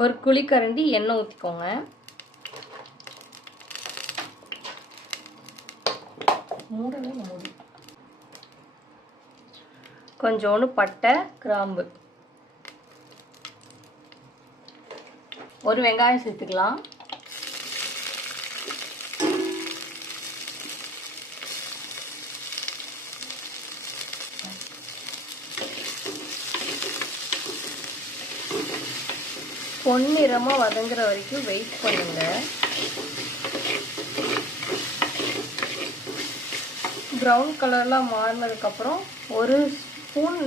ஒரு குழிக்கரண்டி எண்ணெய் ஊற்றிக்கோங்க மூடவே மூடி. கொஞ்சோண்டு பட்டை கிராம்பு. ஒரு வெங்காயம் சேர்த்துக்கலாம். பொன்னிறமாக வதங்குற வரைக்கும் வெயிட் பண்ணுங்க. ப்ரௌன் கலர்லாம் மாறினதுக்கப்புறம் ஒரு ஸ்பூன்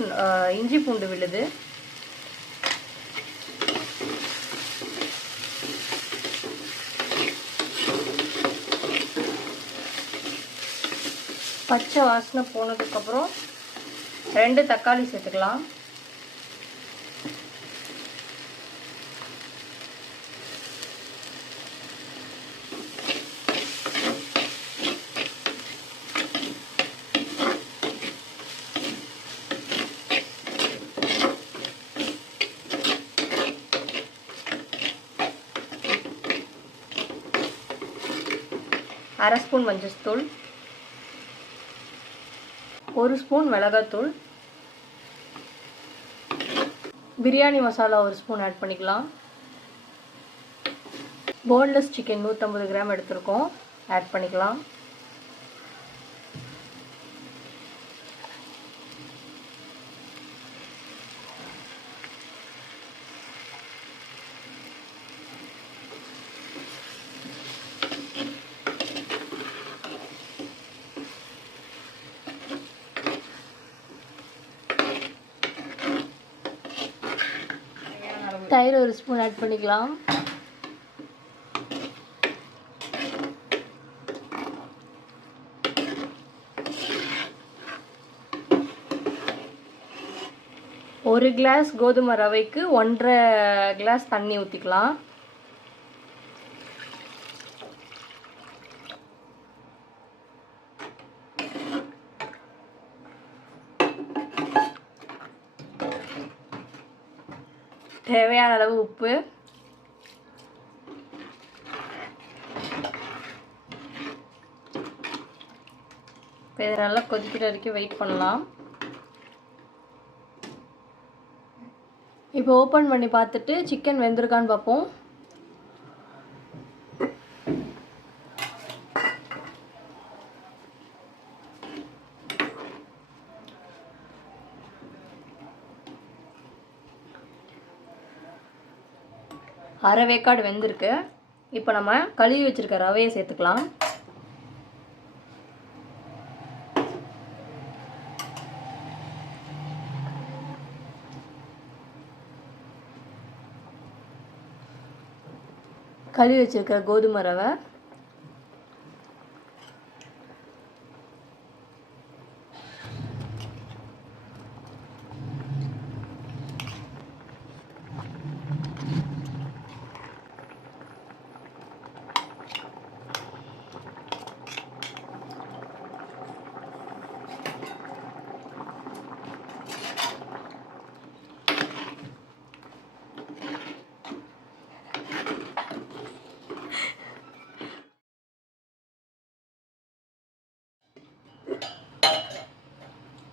இஞ்சி பூண்டு விழுது. பச்சை வாசனை போனதுக்கப்புறம் ரெண்டு தக்காளி சேர்த்துக்கலாம். அரை ஸ்பூன் மஞ்சள்தூள் ஒரு ஸ்பூன் மிளகாத்தூள் பிரியாணி மசாலா ஒரு ஸ்பூன் ஆட் பண்ணிக்கலாம். போன்லெஸ் சிக்கன் நூற்றம்பது கிராம் எடுத்திருக்கோம் ஆட் பண்ணிக்கலாம். தயிர் ஒரு ஸ்பூன் ஆட் பண்ணிக்கலாம். ஒரு கிளாஸ் கோதுமை ரவைக்கு ஒன்றரை கிளாஸ் தண்ணி ஊற்றிக்கலாம் தேவையான அளவு உப்பு. இப்போ இதை நல்லா கொதிக்கிற வரைக்கும் வெயிட் பண்ணலாம். இப்போ ஓப்பன் பண்ணி பார்த்துட்டு சிக்கன் வெந்திருக்கான்னு பார்ப்போம். அரை வேக்காடு வெந்திருக்கு. இப்போ நம்ம கழுவி வச்சுருக்க ரவையை சேர்த்துக்கலாம். கழுவி வச்சுருக்க கோதுமை ரவை.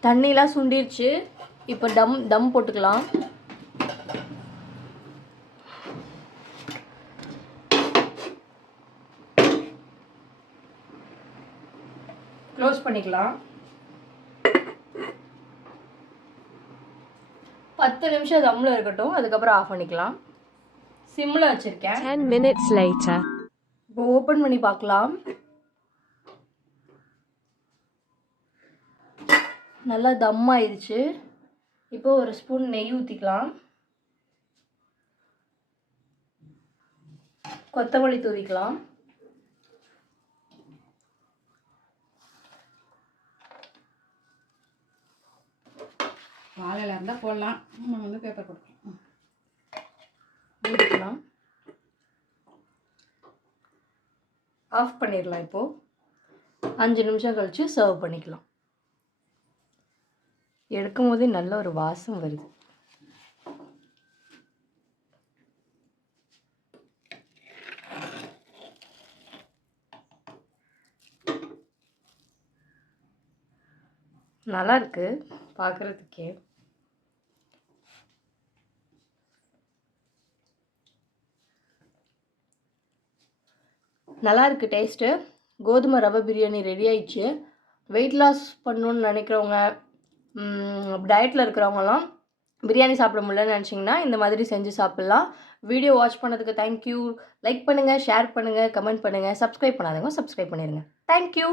தண்ணிலாம் சுண்டிருச்சு. இப்போ டம் தம் போட்டுக்கலாம். க்ளோஸ் பண்ணிக்கலாம். பத்து நிமிஷம் தம்மில் இருக்கட்டும் அதுக்கப்புறம் ஆஃப் பண்ணிக்கலாம். சிம்மில் வச்சுருக்கேன். 10 minutes later. இப்போ ஓப்பன் பண்ணி பார்க்கலாம். நல்லா தம் ஆயிடுச்சு இப்போ ஒரு ஸ்பூன் நெய் ஊற்றிக்கலாம் கொத்தமல்லி தூவிக்கலாம். வாழையில இருந்தால் போடலாம். நம்ம வந்து பேப்பர் கொடுக்கலாம். ஊற்றிக்கலாம் ஆஃப் பண்ணிடலாம் இப்போது அஞ்சு நிமிஷம் கழித்து சர்வ் பண்ணிக்கலாம். எடுக்கும் போதே நல்ல ஒரு வாசம் வருது. நல்லா இருக்கு பார்க்குறதுக்கே நல்லா இருக்குது டேஸ்ட்டு கோதுமை ரவை பிரியாணி ரெடி ஆயிடுச்சு. வெயிட் லாஸ் பண்ணணுன்னு நினைக்கிறவங்க டயட்டில் இருக்கிறவங்கலாம் பிரியாணி சாப்பிட முடியலன்னு நினச்சிங்கன்னா இந்த மாதிரி செஞ்சு சாப்பிட்லாம். வீடியோ வாட்ச் பண்ணதுக்கு தேங்க்யூ லைக் பண்ணுங்கள் ஷேர் பண்ணுங்கள் கமெண்ட் பண்ணுங்கள் சப்ஸ்கிரைப் பண்ணாதவங்க சப்ஸ்கிரைப் பண்ணிடுங்க தேங்க்யூ